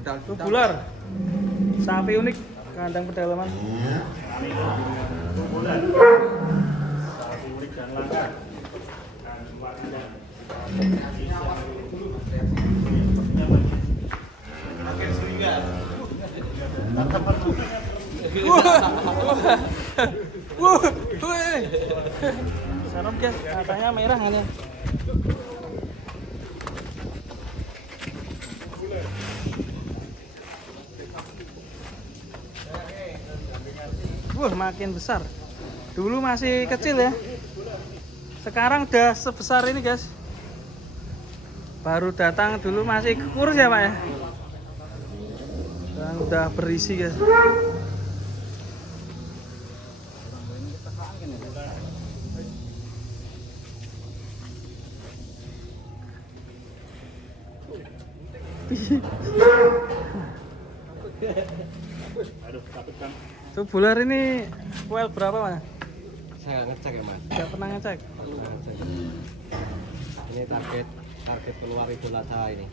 Tubular, sapi unik, kandang pedalaman. Tubular, sapi unik dan langka. Serem guys, katanya merah kan ya. Makin besar. Dulu masih kecil ya. Sekarang udah sebesar ini guys. Baru datang dulu masih kurus ya Pak ya. Dan udah berisi guys. Aduh, takut kan? Tubular ini well berapa Mas? Saya ngecek ya Mas. Gak pernah ngecek. Ini target keluar Idul Adha ini.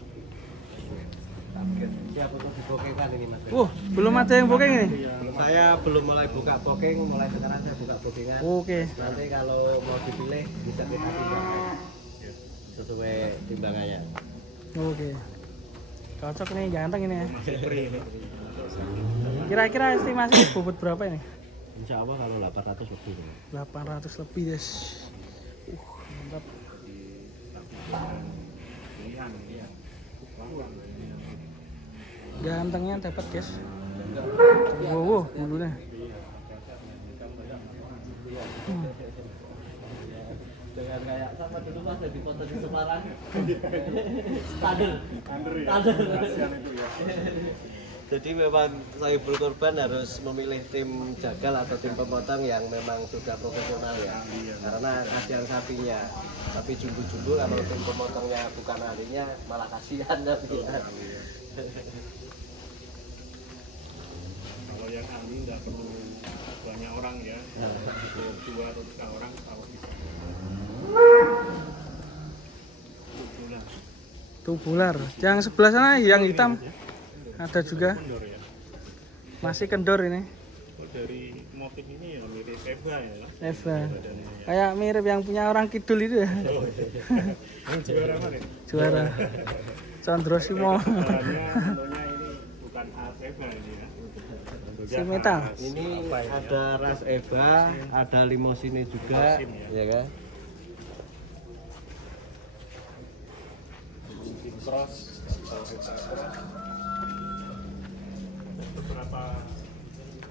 Target siap untuk dibokengkan ini Mas. Belum ada yang booking ini? Saya belum mulai buka booking, mulai sekarang saya buka bookingan. Oke. Nanti kalau mau dipilih bisa kita timbangkan sesuai timbangannya. Oke. Cocok nih, ganteng ini ya. Masih free ini. Kira-kira estimasi bobot berapa ini? Insya Allah kalau 800 lebih. 800 lebih guys. Mantap. Gantengnya dapat guys. Bulunya. Dengan kayak sama dulu Mas di foto di Semarang. Kader ya. Kasihan itu ya. Jadi memang Sohibul Kurban harus memilih tim jagal atau tim pemotong yang memang sudah profesional ya. Karena kasihan sapinya. Tapi jumbo-jumbo kalau tim pemotongnya bukan ahlinya malah kasihan nanti. Kalau yang ahli nggak perlu banyak orang ya. Dua atau 3 orang kalau bisa. Tubular. Yang sebelah sana yang hitam. Ada juga. Kendor ya. Masih kendor ini. Oh, dari motif ini ya mirip Eva ya. Eva. Badannya ya. Kayak mirip yang punya orang kidul itu ya. Ini juara mana? Juara. Condro Simo. Juaranya tentunya ini bukan Eva ini ya. Si metal. Ini ada ras Eva, ada limosine juga, ya kan? Cross beberapa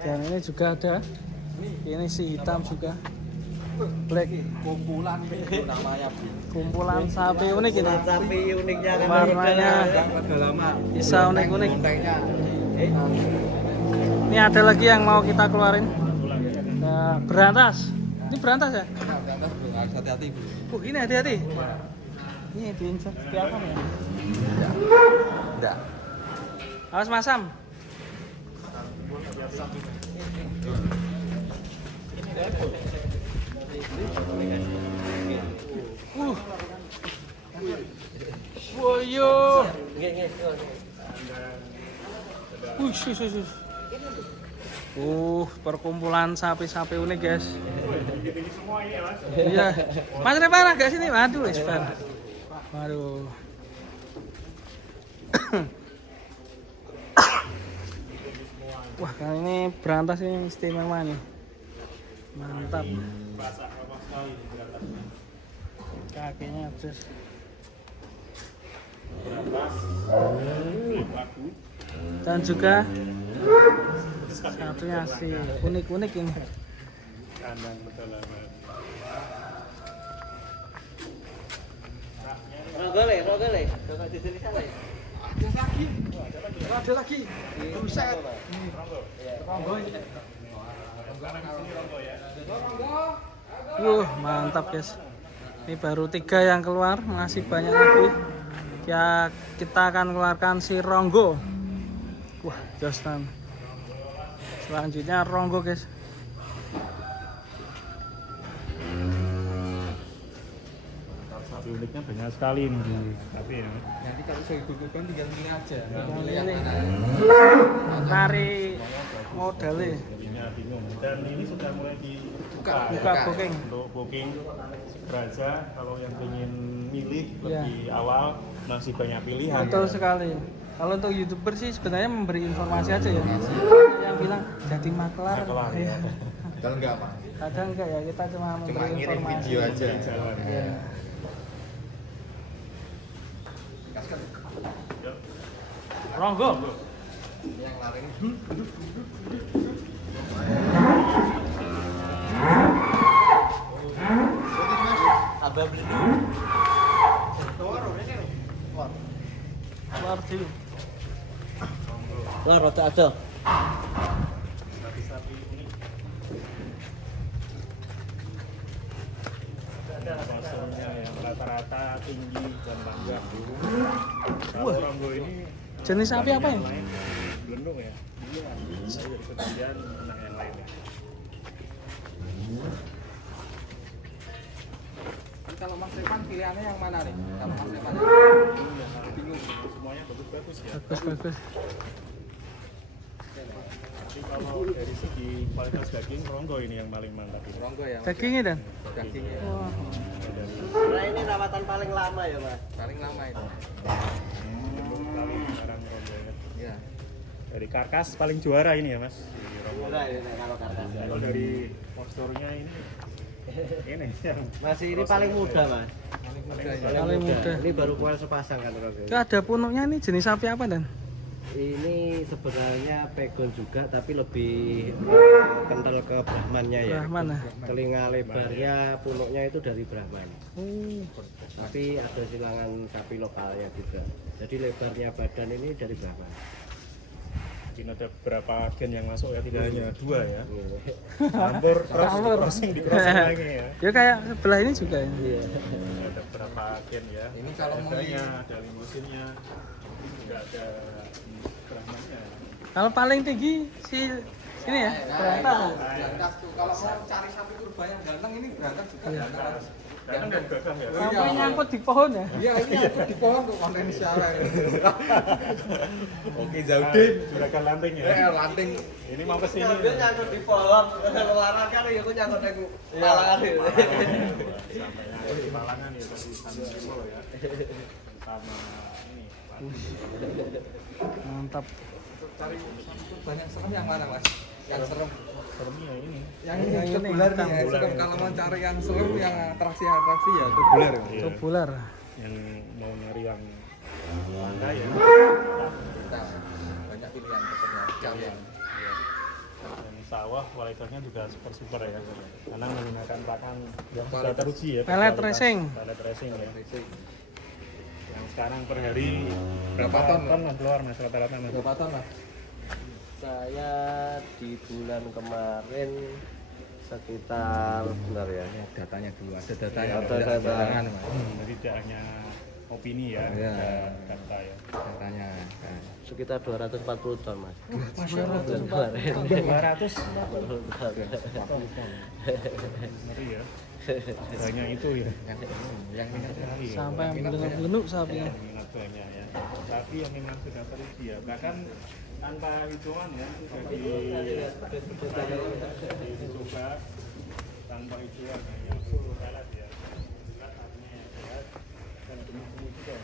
Dan ini juga ada. Ini si hitam juga. Black. Kumpulan namanya. Kumpulan sapi unik ini. Sapi uniknya kan Warnanya udah lama. bisa unik-unik. Ini ada lagi yang mau kita keluarin. Nah, berantas. Ini berantas ya? Hati-hati. Ini hati-hati. Ini diinjak kelihatan ya? Enggak. Awas masam. Woyo. Perkumpulan sapi-sapi unik guys. semua ini ya Mas. Iya. Mas Repan agak sini. Waduh, Espan. Waduh. Wah, kali ini berantas ini istimewa nih. Mantap. Kakinya just. Dan juga satunya si unik-unik ini. Kandang pedalaman. Rogole. Kakak di sini sana ya? Ada lagi. Buset. Mantap guys. Ini baru 3 yang keluar, masih banyak lagi. Ya, kita akan keluarkan si Ronggo. Wah, Jostan. Selanjutnya Ronggo guys. uniknya banyak sekali nih di sapi ya. Nanti kalau saya butuhkan tinggal pilih aja. Tinggal Pilih yang pilih. mana. Tarik modalnya. Jadinya bingung. Dan ini sudah mulai dibuka Buka ya. booking. Untuk booking beraja kalau yang ingin milih Iya. lebih awal masih banyak pilihan. Betul ya. sekali. Kalau untuk YouTuber sih sebenarnya memberi informasi aja ya. Yang bilang jadi maklar. Maklar, ya. Kalau enggak apa? Kadang enggak ya, kita cuma memberi ngirim informasi. video aja. Di jalan. Iya. Kaskan. Yuk. Ronggo. Yang laring. Abah beli Keluar dulu. Wah, rota aja. Sapi-sapi ini ada posturnya yang rata-rata tinggi dan panjang. Kalau Ronggo ini Jenis sapi apa ya? yang lain belendung ya. Iya. Jadi kemudian anak yang lain ya. Kalau Mas Revan pilihannya yang mana nih? Kalau Mas Revan Bingung. Semuanya bagus-bagus ya. Bagus. Tapi kalau dari segi kualitas daging Ronggo ini yang paling mantap. Ronggo ya. Dagingnya dan. Dagingnya Wah. Nah, ini rawatan paling lama ya, Mas. paling lama itu. Paling sekarang Ronggo ya. Iya. Dari karkas paling juara ini ya Mas. Di Ronggo. Murah ini kalau karkas. Kalau dari posturnya ini yang Masih ini paling muda, Mas. Paling muda ya. Paling muda. Ini baru kuel sepasang kan, Ronggo. Itu ada punuknya nih, jenis sapi apa dan? Ini sebenarnya pegon juga tapi lebih kental ke Brahmannya ya. Brahman ah. Telinga lebarnya, punuknya itu dari Brahman. Oh. Tapi ada silangan sapi lokalnya juga. Jadi lebarnya badan ini dari Brahman. mungkin ada beberapa agen yang masuk ya, tidak hanya 2 ya. Campur terus Campur. di crossing lagi ya. Ya kayak sebelah ini juga ini. Iya. Ada beberapa agen ya. Ini kalau mau Harganya, ada limousinnya, juga ada Brahmannya. Kalau paling tinggi si ini ya, berantas. Berantas tuh. Kalau mau cari sapi kurban yang ganteng ini berantas juga ganteng. Datang dan gagang ya. Sampai nyangkut di pohon ya. Iya, ini aku di pohon tuh konten siaran. Oke, Juragan lanting ya. lanting. Ini mau ke sini. Dia nyangkut di pohon, olahraga ya aku nyangkut di palangan itu. Sampai di Malangan ya tadi sama Solo ya. Sama ini. Mantap. Cari sapi kurban yang serem yang mana, Mas? Yang serem. Seremnya ini. Yang Yang ini ini, tubular nih, ya. tubular. Serem. Kalau mau cari yang serem yang atraksi ya tubular. Iya. Tubular. Yang mau nyari yang langka ya. Kita banyak pilihan pokoknya. Kalian. Dan sawah kualitasnya juga super ya. Karena menggunakan pakan yang sudah Kualitas. teruji ya. Pellet kualitas. racing. Pellet racing ya. Yang sekarang per hari Berapa ton? lah keluar mas rata-rata mas? Berapa ton lah? Saya di bulan kemarin sekitar benar ya. Datanya dulu, ada datanya. Ada Ada data. barangan, Mas. Jadi tidak hanya opini ya, Iya. ada data ya. Datanya. Sekitar 240 ton, Mas. Masya Allah. Bulan kemarin. 200 40 ton. ngeri ya. Banyak itu ya. Yang minat Sekali ya. Sampai belenduk sapinya. Yang minat banyak ya. Tapi yang memang sudah teruji ya. Bahkan tanpa hitungan ya sudah dicoba tanpa hitungan ya. Yang full pellet ya. Artinya yang sehat dan gemuk juga.